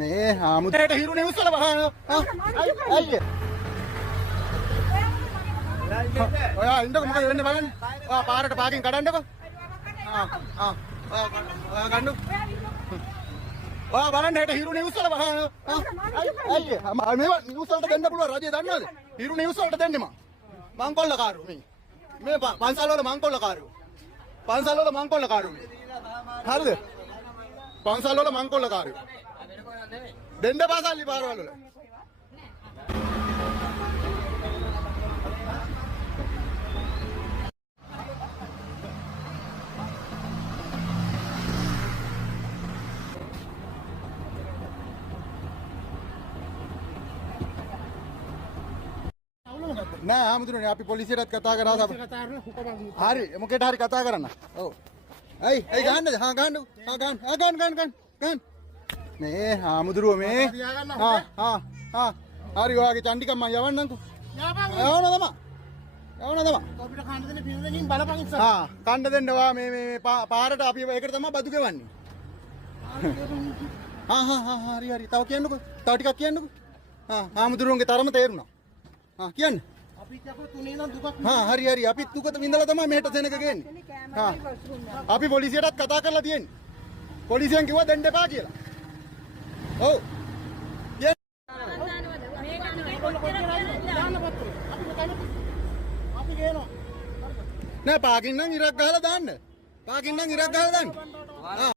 මේ ආමුදේට හිරු නිවුස් වල බලන්න. අයියේ. ඔයා ඉන්නකො මොකද වෙන්නේ බලන්න. ඔයා පාරට පාකින් කඩන්නකො. ඔයා ගන්නු. ඔයා බලන්න හෙට හිරු නිවුස් වල බලන්න. අයියේ. මේවා නිවුස් වලට දෙන්න පුළුවන් රජය දන්නවද? හිරු නිවුස් වලට දෙන්නේ මං කොල්ලකාරයෝ මේ පන්සල් වල මං කොල්ලකාරයෝ. පන්සල් වල මං කොල්ලකාරයෝ. හරිද? පන්සල් වල මං කොල්ලකාරයෝ. දෙන්න පාසල්ලි පාරවල් වල. නෑ ආමුදුනේ අපි පොලිසියටත් කතා කරා සබ. හරි මොකේට හරි කතා කරන්න. ඔව්. ඇයි ගහන්නද? හා ගහන්න. ගන්න. මේ ආමුදුරුව මේ. හරි ඔයාගේ චන්ඩිකම් මම යවන්නම්කෝ. යවන්න තමා. අපිට කන්න දෙන්න පින දෙනින් බලපන් ඉස්සර. කන්න දෙන්න ඔයා මේ පාරට අපි ඒකට තමයි බදු ගෙවන්නේ. හරි. තව කියන්නකෝ. තව ටිකක් කියන්නකෝ. ආමුදුරුවන්ගේ තරම තේරුණා. කියන්න. හරි අපි දුකට විඳලා තමයි මෙහෙට සෙනග ගේන්නේ. අපි පොලිසියටත් කතා කරලා තියෙන්නේ. පොලිසියෙන් කිව්වා දෙන්න එපා කියලා. ඔව්. නෑ පාකින් නම් ඉරක් ගහලා දාන්න.